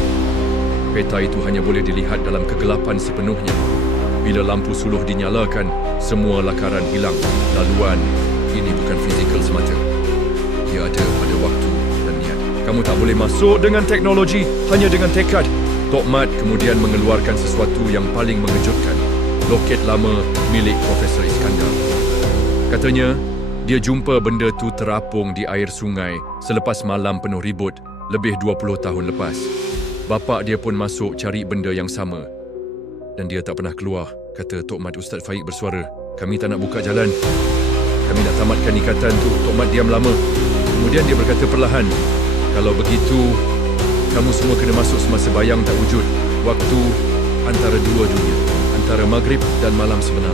Peta itu hanya boleh dilihat dalam kegelapan sepenuhnya. Bila lampu suluh dinyalakan, semua lakaran hilang. Laluan ini bukan fizikal semata. Ia ada pada waktu dan niat. Kamu tak boleh masuk dengan teknologi, hanya dengan tekad. Tok Mat kemudian mengeluarkan sesuatu yang paling mengejutkan. Loket lama milik Profesor Iskandar. Katanya, dia jumpa benda tu terapung di air sungai selepas malam penuh ribut lebih 20 tahun lepas. Bapa dia pun masuk cari benda yang sama. Dan dia tak pernah keluar, kata Tok Mat. Ustaz Faik bersuara, kami tak nak buka jalan. Kami nak tamatkan ikatan tu. Tok Mat diam lama. Kemudian dia berkata perlahan, kalau begitu, kamu semua kena masuk semasa bayang tak wujud. Waktu antara dua dunia, antara maghrib dan malam sebenar.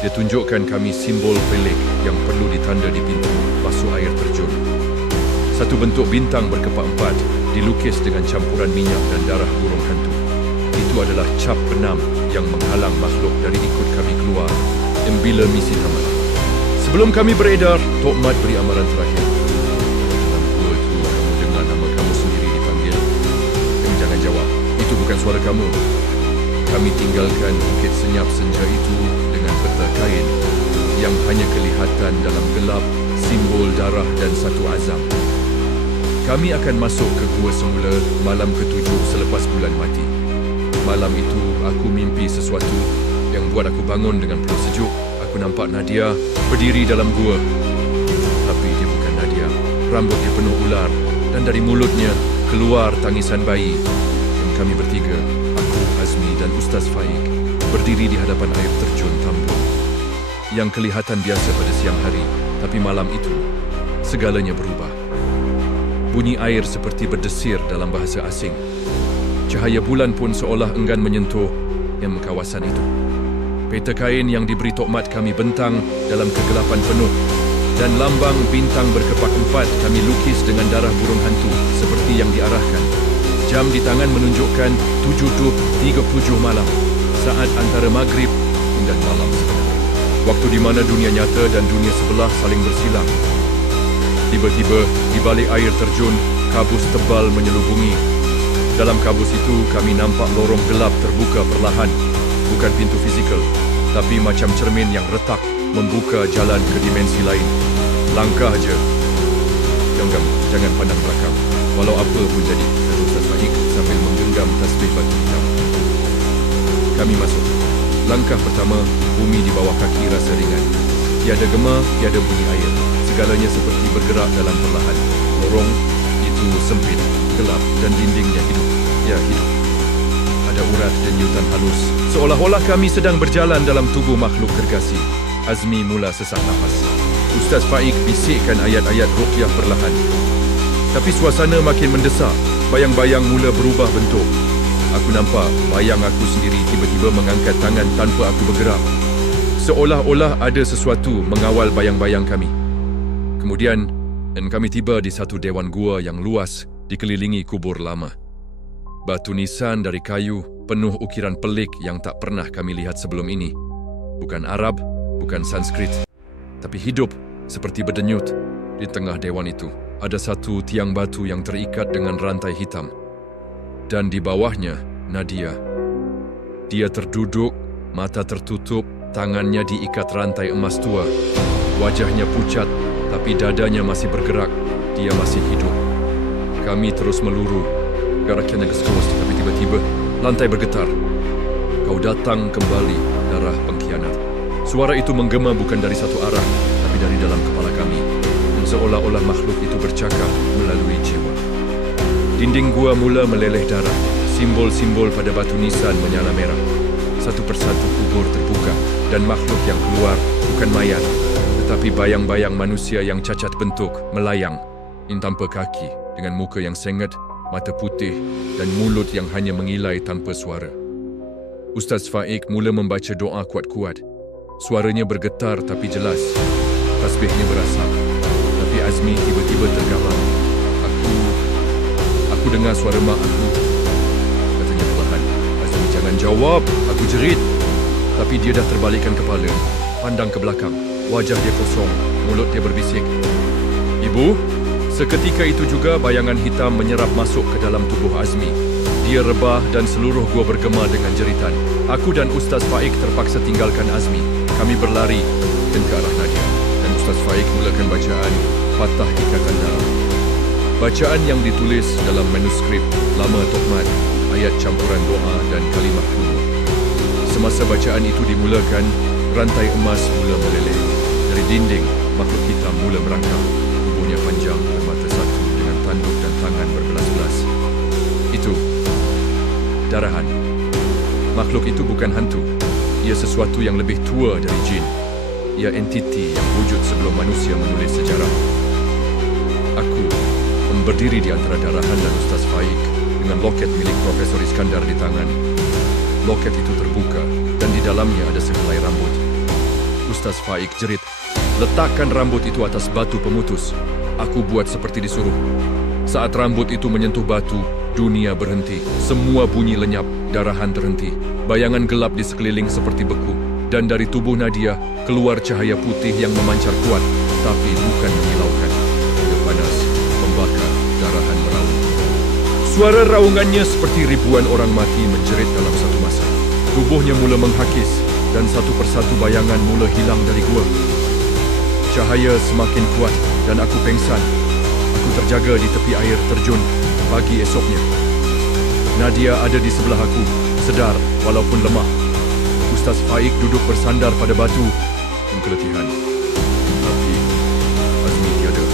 Dia tunjukkan kami simbol pelik yang perlu ditanda di pintu basuh air terjun. Satu bentuk bintang berkepak empat, dilukis dengan campuran minyak dan darah burung hantu. Itu adalah cap penam yang menghalang makhluk dari ikut kami keluar dan bila misi tamat. Sebelum kami beredar, Tok Mat beri amaran terakhir. Dalam gua tu, kamu dengar nama kamu sendiri dipanggil. Kamu jangan jawab. Itu bukan suara kamu. Kami tinggalkan Bukit Senyap senja itu dengan peta kain yang hanya kelihatan dalam gelap, simbol darah dan satu azam. Kami akan masuk ke gua semula malam ke-7 selepas bulan mati. Malam itu, aku mimpi sesuatu yang buat aku bangun dengan perut sejuk. Aku nampak Nadia berdiri dalam gua. Tapi dia bukan Nadia. Rambutnya penuh ular dan dari mulutnya keluar tangisan bayi. Dan kami bertiga, aku, Azmi dan Ustaz Faik, berdiri di hadapan air terjun Tambun yang kelihatan biasa pada siang hari, tapi malam itu segalanya berubah. Bunyi air seperti berdesir dalam bahasa asing. Cahaya bulan pun seolah enggan menyentuh kawasan itu. Peta kain yang diberi tokmat kami bentang dalam kegelapan penuh dan lambang bintang berkepak empat kami lukis dengan darah burung hantu seperti yang diarahkan. Jam di tangan menunjukkan 7:37 malam, saat antara maghrib dan malam sebenarnya. Waktu di mana dunia nyata dan dunia sebelah saling bersilang. Tiba-tiba, di balik air terjun, kabus tebal menyelubungi. Dalam kabus itu, kami nampak lorong gelap terbuka perlahan. Bukan pintu fizikal, tapi macam cermin yang retak membuka jalan ke dimensi lain. Langkah aja. Jangan pandang belakang. Walau apa pun jadi, kata Ustaz Faik sambil menggenggam tasbih batu hitam. Kami masuk. Langkah pertama, bumi di bawah kaki rasa ringan. Tiada gema, tiada bunyi air. Segalanya seperti bergerak dalam perlahan. Lorong itu sempit, gelap dan dindingnya hidup. Ya, hidup. Ada urat denyutan halus. Seolah-olah kami sedang berjalan dalam tubuh makhluk gergasi. Azmi mula sesak nafas. Ustaz Faik bisikkan ayat-ayat ruqyah perlahan. Tapi suasana makin mendesak. Bayang-bayang mula berubah bentuk. Aku nampak bayang aku sendiri tiba-tiba mengangkat tangan tanpa aku bergerak. Seolah-olah ada sesuatu mengawal bayang-bayang kami. Kemudian, kami tiba di satu dewan gua yang luas dikelilingi kubur lama. Batu nisan dari kayu, penuh ukiran pelik yang tak pernah kami lihat sebelum ini. Bukan Arab, bukan Sanskrit, tapi hidup seperti berdenyut. Di tengah dewan itu, ada satu tiang batu yang terikat dengan rantai hitam. Dan di bawahnya, Nadia. Dia terduduk, mata tertutup, tangannya diikat rantai emas tua. Wajahnya pucat, tapi dadanya masih bergerak. Dia masih hidup. Kami terus meluru. Garaknya kesekos, tapi tiba-tiba lantai bergetar. Kau datang kembali, darah pengkhianat. Suara itu menggema bukan dari satu arah, tapi dari dalam kepala kami. Dan seolah-olah makhluk itu bercakap melalui jiwa. Dinding gua mula meleleh darah. Simbol-simbol pada batu nisan menyala merah. Satu persatu kubur terbuka dan makhluk yang keluar bukan mayat, tetapi bayang-bayang manusia yang cacat bentuk melayang, tanpa kaki, dengan muka yang sengit, mata putih dan mulut yang hanya mengilai tanpa suara. Ustaz Faik mula membaca doa kuat-kuat. Suaranya bergetar tapi jelas. Tasbihnya berasap. Tapi Azmi tiba-tiba tergamam. Aku dengar suara mak aku. Katanya perlahan. Azmi, jangan jawab. Aku jerit. Tapi dia dah terbalikkan kepala. Pandang ke belakang. Wajah dia kosong. Mulut dia berbisik. Ibu? Seketika itu juga bayangan hitam menyerap masuk ke dalam tubuh Azmi. Dia rebah dan seluruh gua bergema dengan jeritan. Aku dan Ustaz Faik terpaksa tinggalkan Azmi. Kami berlari dan ke arah Nadia. Dan Ustaz Faik mulakan bacaan Fatah Ikatan Darah. Bacaan yang ditulis dalam manuskrip lama tokmat, ayat campuran doa dan kalimah kuno. Semasa bacaan itu dimulakan, rantai emas mula meleleh. Dari dinding, makhluk hitam mula merangkak. Tubuhnya panjang, bermata satu dengan tanduk dan tangan berbelas-belas. Itu darahan. Makhluk itu bukan hantu. Ia sesuatu yang lebih tua dari jin. Ia entiti yang wujud sebelum manusia menulis sejarah. Aku berdiri di antara darahan dan Ustaz Faik dengan loket milik Profesor Iskandar di tangan. Loket itu terbuka dan di dalamnya ada sehelai rambut. Ustaz Faik jerit, "Letakkan rambut itu atas batu pemutus." Aku buat seperti disuruh. Saat rambut itu menyentuh batu, dunia berhenti. Semua bunyi lenyap, darahan terhenti. Bayangan gelap di sekeliling seperti beku. Dan dari tubuh Nadia keluar cahaya putih yang memancar kuat, tapi bukan menyilaukan. Dia panas, membakar, darahan meraung. Suara raungannya seperti ribuan orang mati menjerit dalam satu masa. Tubuhnya mula menghakis dan satu persatu bayangan mula hilang dari gua. Cahaya semakin kuat dan aku pengsan. Aku terjaga di tepi air terjun pagi esoknya. Nadia ada di sebelah aku, sedar walaupun lemah. Ustaz Faik duduk bersandar pada batu dan keletihan. Tapi Azmi tiada.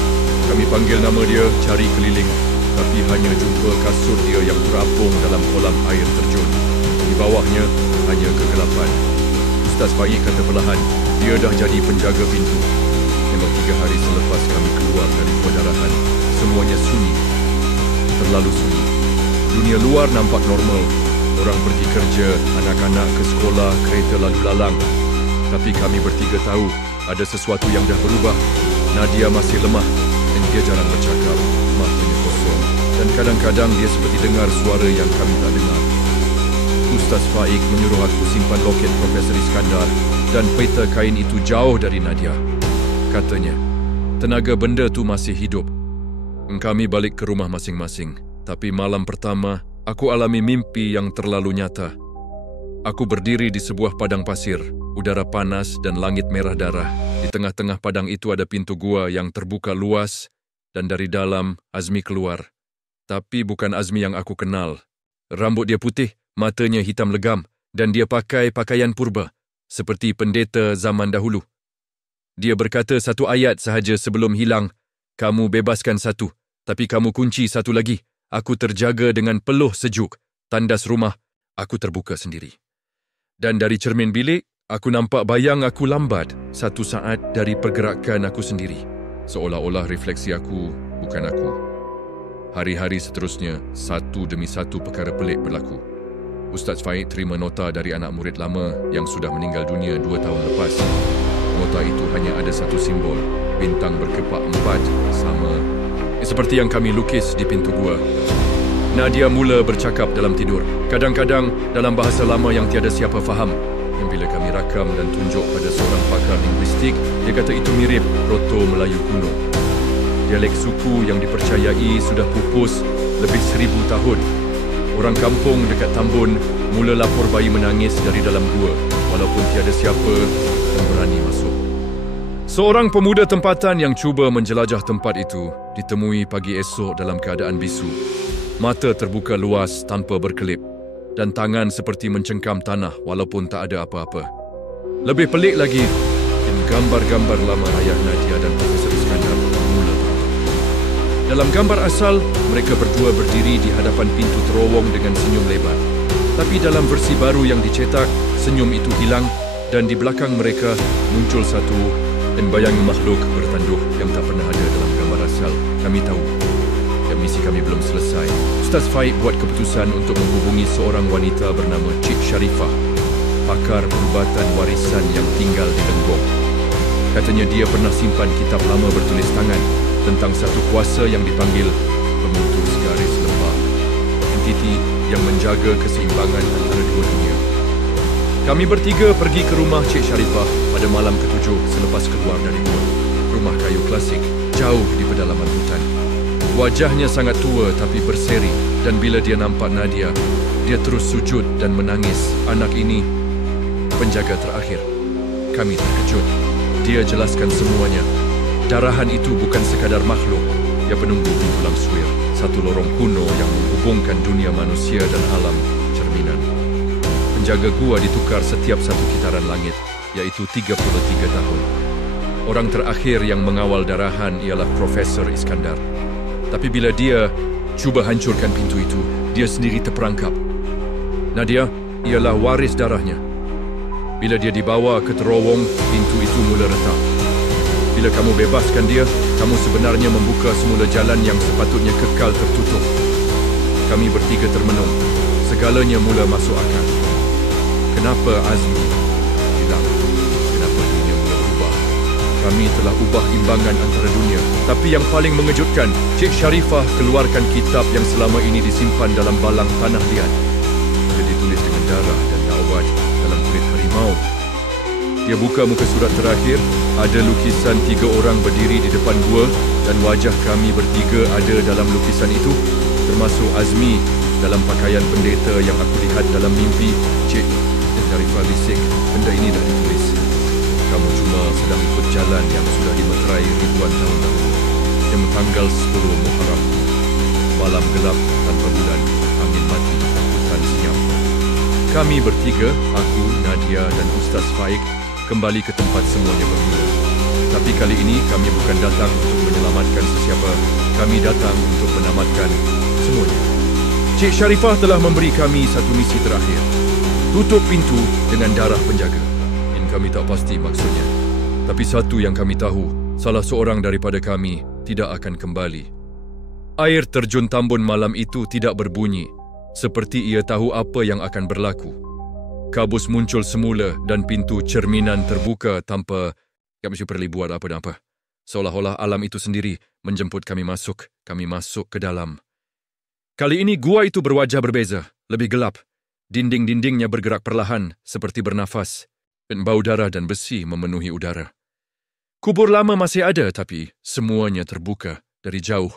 Kami Kami panggil nama dia, cari keliling, tapi hanya jumpa kasut dia yang terapung dalam kolam air terjun. Di bawahnya hanya kegelapan. Ustaz Faik kata perlahan, dia dah jadi penjaga pintu. Memang 3 hari selepas kami keluar dari pendarahan, semuanya sunyi. Terlalu sunyi. Dunia luar nampak normal. Orang pergi kerja, anak-anak ke sekolah, kereta lalu lalang. Tapi kami bertiga tahu ada sesuatu yang dah berubah. Nadia masih lemah dan dia jarang bercakap. Matanya kosong. Dan kadang-kadang dia seperti dengar suara yang kami tak dengar. Ustaz Faik menyuruh aku simpan loket Profesor Iskandar dan peta kain itu jauh dari Nadia. Katanya, tenaga benda tu masih hidup. Kami balik ke rumah masing-masing. Tapi malam pertama, aku alami mimpi yang terlalu nyata. Aku berdiri di sebuah padang pasir, udara panas dan langit merah darah. Di tengah-tengah padang itu ada pintu gua yang terbuka luas dan dari dalam Azmi keluar. Tapi bukan Azmi yang aku kenal. Rambut dia putih, matanya hitam legam dan dia pakai pakaian purba, seperti pendeta zaman dahulu. Dia berkata satu ayat sahaja sebelum hilang, "Kamu bebaskan satu, tapi kamu kunci satu lagi. Aku terjaga dengan peluh sejuk. Tandas rumah, aku terbuka sendiri." Dan dari cermin bilik, aku nampak bayang aku lambat satu saat dari pergerakan aku sendiri. Seolah-olah refleksi aku bukan aku. Hari-hari seterusnya, satu demi satu perkara pelik berlaku. Ustaz Faik terima nota dari anak murid lama yang sudah meninggal dunia 2 tahun lepas. Nota itu hanya ada satu simbol, bintang berkepak 4 sama seperti yang kami lukis di pintu gua. Nadia mula bercakap dalam tidur, kadang-kadang dalam bahasa lama yang tiada siapa faham. Bila kami rakam dan tunjuk pada seorang pakar linguistik, dia kata itu mirip Proto Melayu kuno. Dialek suku yang dipercayai sudah pupus lebih 1000 tahun. Orang kampung dekat Tambun mula lapor bayi menangis dari dalam gua, walaupun tiada siapa yang berani masuk. Seorang pemuda tempatan yang cuba menjelajah tempat itu ditemui pagi esok dalam keadaan bisu. Mata terbuka luas tanpa berkelip dan tangan seperti mencengkam tanah walaupun tak ada apa-apa. Lebih pelik lagi, gambar-gambar lama ayah Nadia dan Profesor Iskandar mula berubah. Dalam gambar asal, mereka berdua berdiri di hadapan pintu terowong dengan senyum lebar. Tapi dalam versi baru yang dicetak, senyum itu hilang dan di belakang mereka muncul satu bayangan makhluk bertanduk yang tak pernah ada dalam gambar asal. Kami tahu yang misi kami belum selesai. Ustaz Faik buat keputusan untuk menghubungi seorang wanita bernama Cik Sharifah, pakar perubatan warisan yang tinggal di Lenggong. Katanya dia pernah simpan kitab lama bertulis tangan tentang satu kuasa yang dipanggil pemutus garis lembah, entiti yang menjaga keseimbangan antara dua dunia. Kami bertiga pergi ke rumah Cik Sharifah pada malam ke-7 selepas keluar dari gua. Rumah kayu klasik, jauh di pedalaman hutan. Wajahnya sangat tua tapi berseri dan bila dia nampak Nadia, dia terus sujud dan menangis. Anak ini penjaga terakhir. Kami terkejut. Dia jelaskan semuanya. Darahan itu bukan sekadar makhluk, dia penunggu pintu Lamsuir, satu lorong kuno yang menghubungkan dunia manusia dan alam cerminan. Penjaga gua ditukar setiap satu kitaran langit, iaitu 33 tahun. Orang terakhir yang mengawal darahan ialah Profesor Iskandar. Tapi bila dia cuba hancurkan pintu itu, dia sendiri terperangkap. Nadia ialah waris darahnya. Bila dia dibawa ke terowong, pintu itu mula retak. Bila kamu bebaskan dia, kamu sebenarnya membuka semula jalan yang sepatutnya kekal tertutup. Kami bertiga termenung. Segalanya mula masuk akal. Kenapa Azmi hilang? Kenapa dunia mula berubah? Kami telah ubah imbangan antara dunia. Tapi yang paling mengejutkan, Cik Sharifah keluarkan kitab yang selama ini disimpan dalam balang tanah liat. Dia ditulis dengan darah dan dakwat dalam kulit harimau. Dia buka muka surat terakhir, ada lukisan 3 orang berdiri di depan gua dan wajah kami bertiga ada dalam lukisan itu, termasuk Azmi dalam pakaian pendeta yang aku lihat dalam mimpi. Cik Sharifah bisik, benda ini dah ditulis. Kamu cuma sedang ikut jalan yang sudah dimeterai ribuan tahun dahulu. Yang tanggal 10 Muharram. Malam gelap tanpa bulan, angin mati, hutan senyap. Kami bertiga, aku, Nadia dan Ustaz Faik, kembali ke tempat semuanya bermula. Tapi kali ini kami bukan datang untuk menyelamatkan sesiapa. Kami datang untuk menamatkan semuanya. Cik Sharifah telah memberi kami satu misi terakhir. Tutup pintu dengan darah penjaga. Ini kami tak pasti maksudnya. Tapi satu yang kami tahu, salah seorang daripada kami tidak akan kembali. Air terjun Tambun malam itu tidak berbunyi, seperti ia tahu apa yang akan berlaku. Kabus muncul semula dan pintu cerminan terbuka tanpa kami perlu buat apa dan apa. Seolah-olah alam itu sendiri menjemput kami masuk ke dalam. Kali ini gua itu berwajah berbeza, lebih gelap. Dinding-dindingnya bergerak perlahan seperti bernafas dan bau darah dan besi memenuhi udara. Kubur lama masih ada tapi semuanya terbuka dari jauh.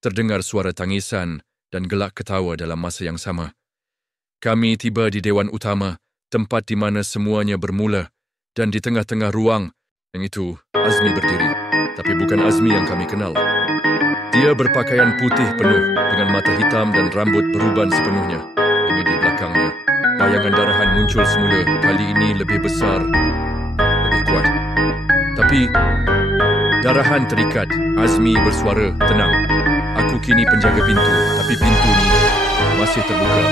Terdengar suara tangisan dan gelak ketawa dalam masa yang sama. Kami tiba di Dewan Utama, tempat di mana semuanya bermula, dan di tengah-tengah ruang yang itu Azmi berdiri, tapi bukan Azmi yang kami kenal. Dia berpakaian putih penuh dengan mata hitam dan rambut beruban sepenuhnya. Ini di belakangnya. Bayangan darahan muncul semula, kali ini lebih besar, lebih kuat. Tapi darahan terikat. Azmi bersuara tenang. Aku kini penjaga pintu, tapi pintu ni masih terbuka.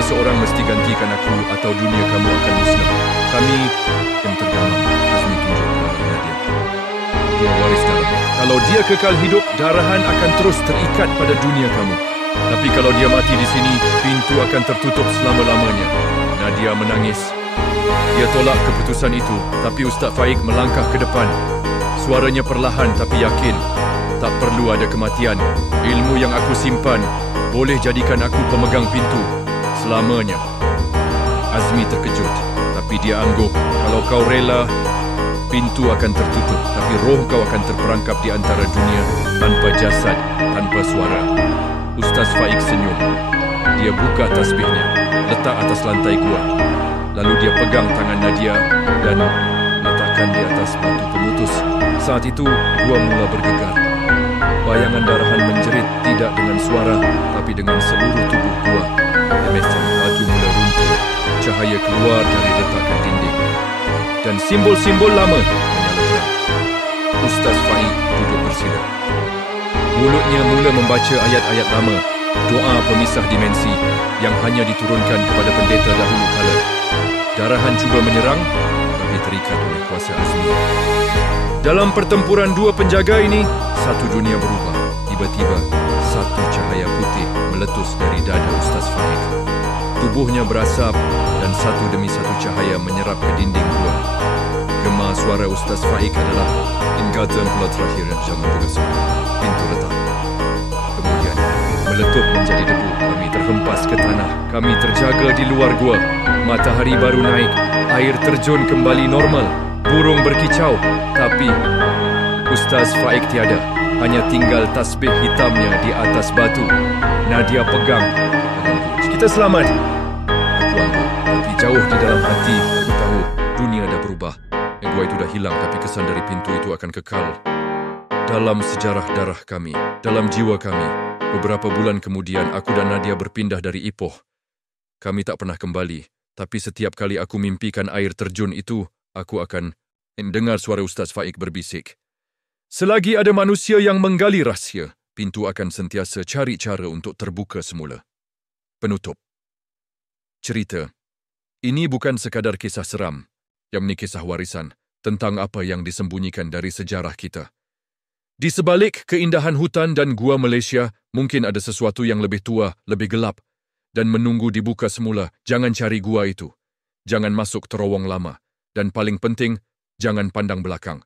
Seseorang mesti gantikan aku atau dunia kamu akan musnah. Kami yang tergamam. Azmi tunjuk kepada Nadia. Dia waris darah. Kalau dia kekal hidup, darahan akan terus terikat pada dunia kamu. Tapi kalau dia mati di sini, pintu akan tertutup selama-lamanya. Nadia menangis. Dia tolak keputusan itu, tapi Ustaz Faik melangkah ke depan. Suaranya perlahan tapi yakin. Tak perlu ada kematian. Ilmu yang aku simpan boleh jadikan aku pemegang pintu selamanya. Azmi terkejut, tapi dia angguk. Kalau kau rela, pintu akan tertutup, tapi roh kau akan terperangkap di antara dunia tanpa jasad, tanpa suara. Ustaz Faik senyum. Dia buka tasbihnya, letak atas lantai gua. Lalu dia pegang tangan Nadia dan letakkan di atas batu pemutus. Saat itu, gua mula bergegar. Bayangan darahan menjerit tidak dengan suara, tapi dengan seluruh tubuh gua. Demikian, batu mula runtuh. Cahaya keluar dari retakan dinding. Dan simbol-simbol lama menyala terang. Ustaz Faik duduk bersila. Mulutnya mula membaca ayat-ayat lama, doa pemisah dimensi yang hanya diturunkan kepada pendeta dahulu kala. Darahan cuba menyerang, tapi terikat oleh kuasa Azmi. Dalam pertempuran dua penjaga ini, satu dunia berubah. Tiba-tiba, satu cahaya putih meletus dari dada Ustaz Faik. Tubuhnya berasap dan satu demi satu cahaya menyerap ke dinding gua. Gema suara Ustaz Faik adalah ingatan pula terakhir yang jangan buka semua. Pintu retak. Kemudian, meletup menjadi debu. Kami terhempas ke tanah. Kami terjaga di luar gua. Matahari baru naik. Air terjun kembali normal. Burung berkicau. Tapi Ustaz Faik tiada. Hanya tinggal tasbih hitamnya di atas batu. Nadia pegang. Kita selamat. Aku angguk. Tapi jauh di dalam hati, aku tahu dunia dah berubah. Gua itu dah hilang, tapi kesan dari pintu itu akan kekal. Dalam sejarah darah kami, dalam jiwa kami, beberapa bulan kemudian aku dan Nadia berpindah dari Ipoh. Kami tak pernah kembali, tapi setiap kali aku mimpikan air terjun itu, aku akan dengar suara Ustaz Faik berbisik. Selagi ada manusia yang menggali rahsia, pintu akan sentiasa cari cara untuk terbuka semula. Penutup. Cerita. Ini bukan sekadar kisah seram, yang ini kisah warisan tentang apa yang disembunyikan dari sejarah kita. Di sebalik keindahan hutan dan gua Malaysia, mungkin ada sesuatu yang lebih tua, lebih gelap, dan menunggu dibuka semula. Jangan cari gua itu. Jangan masuk terowong lama. Dan paling penting, jangan pandang belakang.